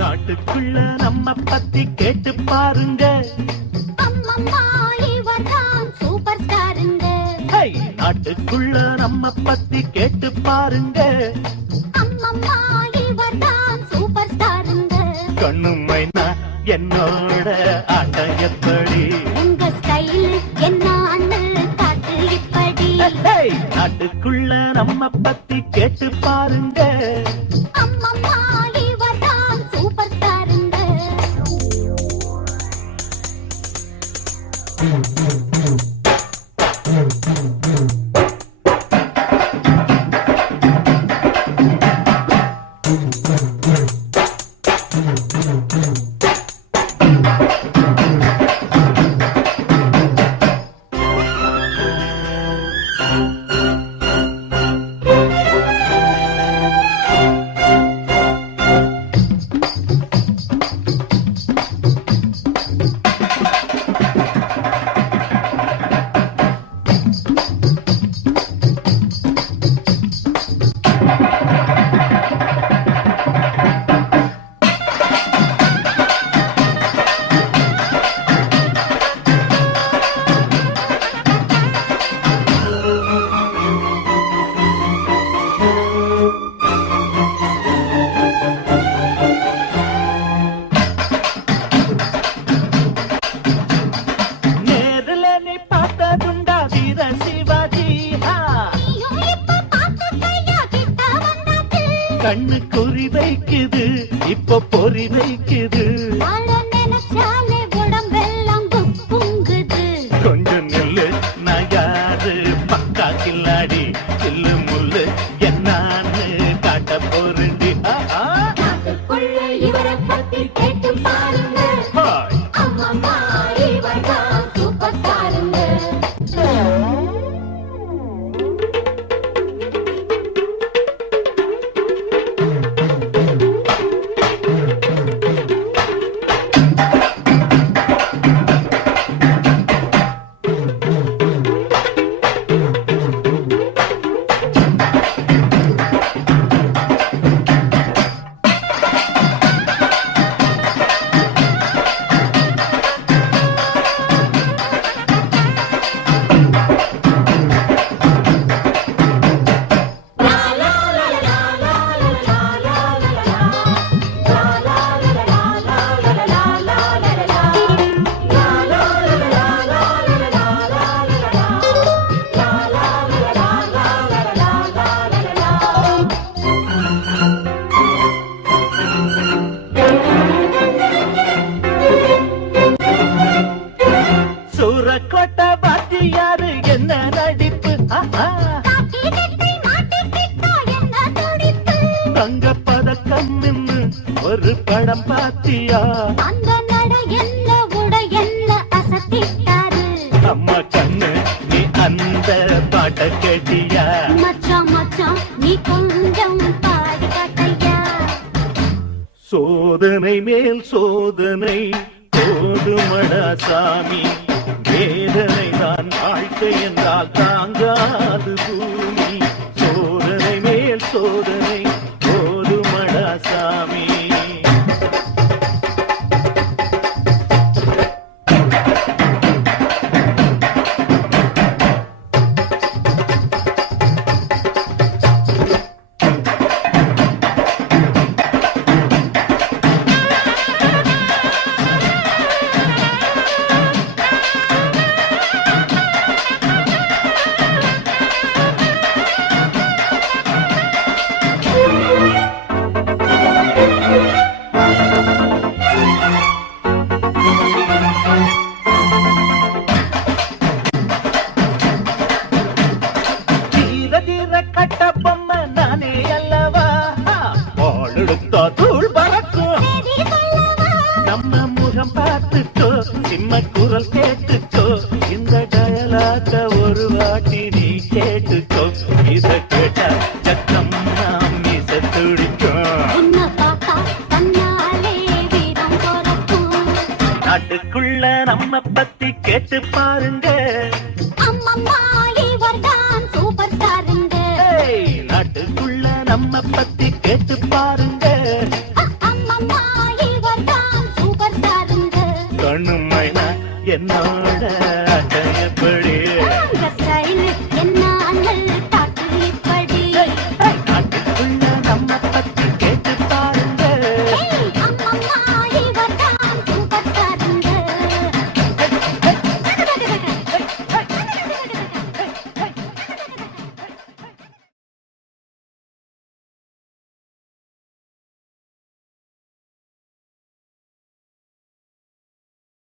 நாட்டுக்குள்ள நம்ம பத்தி கேட்டு பாருங்க. சூப்பர் ஸ்டாருங்க. நாட்டுக்குள்ள நம்ம பத்தி கேட்டு பாருங்க. சூப்பர் ஸ்டாருங்க. கண்ணுமைனா என்னோட ஆட்டம் எப்படி? உங்க ஸ்டைல் என்ன காட்டு இப்படி. நாட்டுக்குள்ள நம்ம பத்தி கேட்டு பாருங்க. சூப்பர் ஸ்டாருங்க. கண்ணு குறி வைக்குது, இப்ப பொறி வைக்குது. கொஞ்சம் நெல்லு, நான் யாரு பக்கா கில்லாடி. சில்லு முள்ளு என்னான்னு காட்ட போறண்டி. இவரை பத்தி கேட்டு பாருங்க. சூப்பர் ஸ்டாருங்க. தங்க பதக்கம் நின்னு ஒரு படம் பாத்தியா? அந்த நட என்ன உட என்ன அசத்திட்டாரு. அம்மா கண்ணு நீ அந்த பாட்ட கேட்டியா? மச்சான் மச்சான் நீ கொஞ்சம் பாடி காட்டையா? சோதனை மேல் சோதனை போதுமடா சாமி. வேதனை தான் வாழ்க்கை என்றால் தாங்காது பூமி. சோதனை மேல் சோதனை போதுமடா சாமி. தூள் பறக்கும் நம்ம முகம் பார்த்துக்கோ, சிம்ம குரல் கேட்டுக்கோ. இந்த டயலாக ஒரு வாட்டி நீ கேட்டுக்கோ. இத கேட்டா சத்தம் நாம் மீச துடிக்கும். நாட்டுக்குள்ள நம்ம பத்தி கேட்டு பாருங்க. அம்மம்மா இவர்தான் சூப்பர் ஸ்டாருங்க. ஏய், நாட்டுக்குள்ள நம்ம பத்தி கேட்டு பாருங்க. அம்மம்மா இவர்தான் சூப்பர் ஸ்டாருங்க. கண்ணுமைனா என்னோட அட்டையப்படி ஸ்டைலு